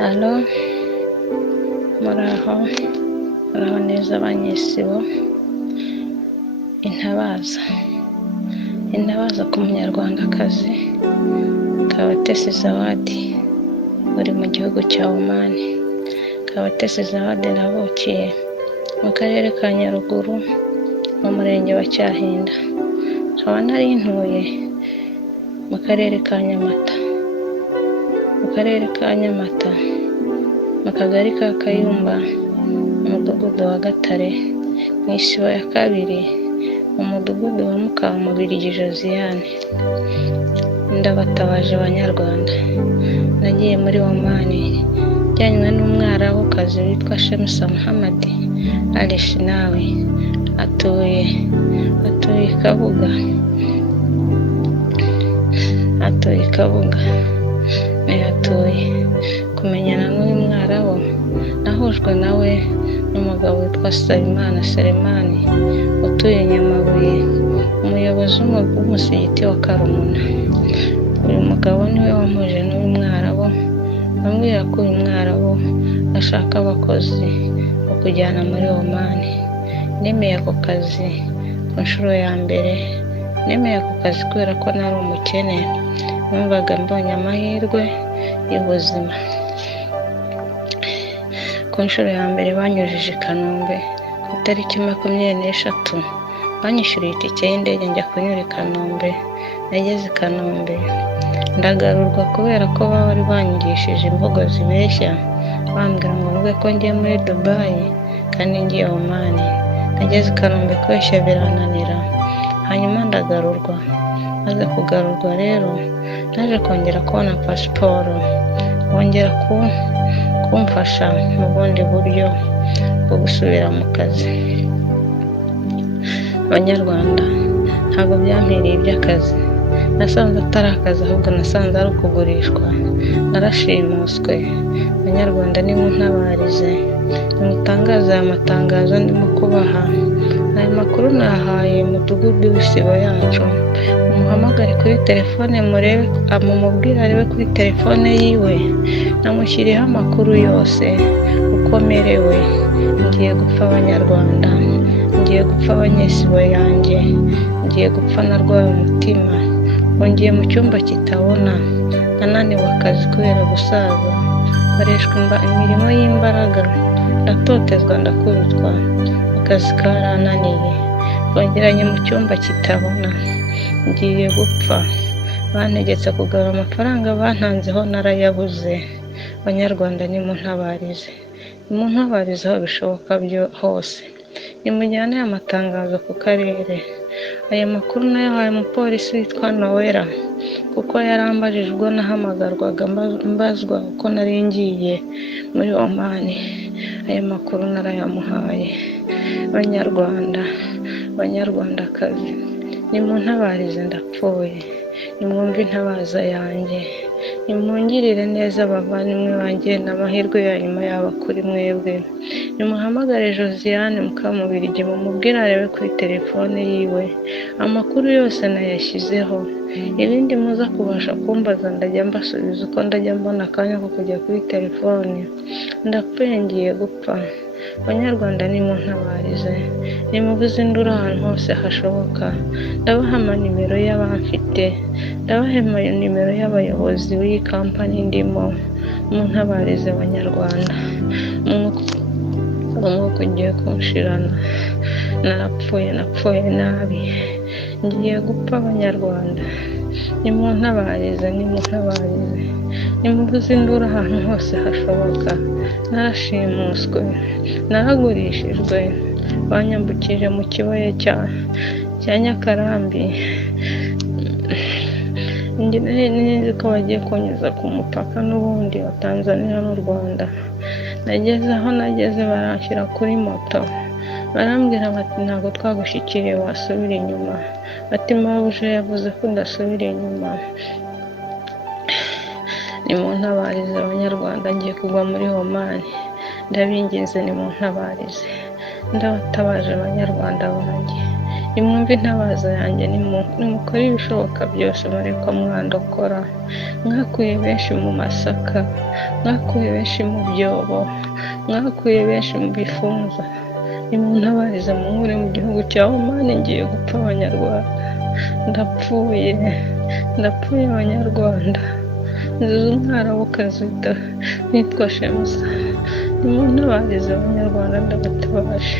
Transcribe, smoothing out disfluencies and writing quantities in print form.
Halo, muraho neza abanyesibo. Intabaza ku munyarwandakazi Kabatesi Zawadi uri mu gihugu cya Oman. Kabatesi Zawadi navukiye mu karere ka Nyaruguru mu murenge wa Cyahinda, nkaba nari ntuye mu karere ka Nyamata mu kagari ka Kayumba mu mudugudu wa Gatare mu isibo ya kabiri mu mudugudu wa Mukamubirigi Josiane. Ndabatabaje Banyarwanda, nagiye muri Oman njyanywe n'umwarabukazi witwa Shemusa Muhammad Alishinawi, atuye Kabuga atuye kumenyana n'uyu mwarabu nahujwe nawe n'umugabo witwa Sabimana Selemani utuye Nyamabuye, umuyobozi w'umusigiti wa Karumuna. Uyu mugabo niwe wampuje n'uyu mwarabu, ambwira ko uyu mwarabu ashaka abakozi bo kujyana muri Oman. Nemeye ako kazi ku nshuro ya mbere, nemeye ako kazi kubera ko nari umukene, numvaga mbonye amahirwe y'ubuzima. Ku nshuro ya mbere banyujije i Kanombe ku itariki 26, banyishyuriye itike y'indege njya kunyura i Kanombe. Nageze i Kanombe ndagarurwa kubera ko bari banyigishije imvugo zibeshya, bambwira ngo mvuge ko ngiye muri Dubai kandi ngiye Oman. Nageze i Kanombe kweshya birananira, hanyuma ndagarurwa. Maze kugarurwa rero naje kongera kubona pasiporo, bongera kumfasha mu bundi buryo bwo gusubira mu kazi. Abanyarwanda, ntabwo byampiriye iby'akazi, nasanze atari akazi ahubwo nasanze ari ukugurishwa. Narashimuswe. Abanyarwanda nimuntabarize, nimutangaze aya matangazo ndimo kubaha. Aya makuru nahaye umudugudu w'isibo yacu, umuhamagare kuri telefone mumubwire arebe kuri telefone yiwe, namushyiriyeho amakuru yose uko merewe. Ngiye gupfa Abanyarwanda, ngiye gupfa abanyesibo yanjye, ngiye gupfa narwaye umutima. Ngiye mu cyumba kitabona, nananiwe akazi kubera gusaza, nkoreshwa imirimo y'imbaraga, ndatotezwa, ndakubitwa, akazi karananiye. Bongeranye mu cyumba kitabona, ngiye gupfa. Bantegetse kugarura amafaranga bantanzeho, narayabuze. Abanyarwanda nimuntabarize, nimuntabarize aho bishoboka hose. Nimujyane aya matangazo ku karere. Aya makuru nayahaye umupolisi witwa Noella, kuko yarambajije ubwo nahamagarwaga mbazwa uko nari ngiye muri Oman. Aya makuru narayamuhaye. Banyarwandakazi, nimuntabarize, ndapfuye. Nimwumve intabaza yanjye, nimungirire neza bavandimwe banjye, n'amahirwe ya nyuma yaba kuri mwebwe. Nimuhamagare Josiane Mukamubirigi, mumubwire arebe kuri telefone yiwe. Amakuru yose nayashyizeho, ibindi muza kubasha kumbaza ndajya mbasubiza uko ndajya mbona akanya ko kujya kuri telefone. Ndapfuye, ngiye gupfa. Abanyarwanda nimuntabarize, nimuvuze induru ahantu hose hashoboka. Ndabaha nimero y'abamfite, ndabaha nimero y'abayobozi b'iyi kampani ndimo. Muntabarize Abanyarwanda, umwuka ugiye kunshirana. Napfuye nabi, ngiye gupfa. Abanyarwanda nimuntabarize, nimuvuze induru ahantu hose hashoboka. Narashimuswe, naragurishijwe, banyambukije mu kibaya cya Nyakarambi. Nzi ko bagiye kunyuza ku mupaka n'ubundi wa Tanzania n'u Rwanda. Nageze aho nageze, baranshyira kuri moto, barambwira bati ntabwo twagushyikiriye, wasubira inyuma. Bati mabuje yavuze ko udasubira inyuma. Nimuntabarize Abanyarwanda, ngiye kugwa muri Oman. Ndabinginze nimuntabarize, ndabatabaje Abanyarwanda banjye, nimwumve intabaza yanjye, nimukore ibishoboka byose mureko mwandokora. Mwakuye benshi mu masaka, mwakuye benshi mu byobo, mwakuye benshi mu bifunza, nimuntabarize munkure mu gihugu cya Omani, ngiye gupfa abanyarwanda. Ndapfuye abanyarwanda. Nzize umwarabukazi nitwa Shemusa, nimuntabarize abanyarwanda, ndabatabaje.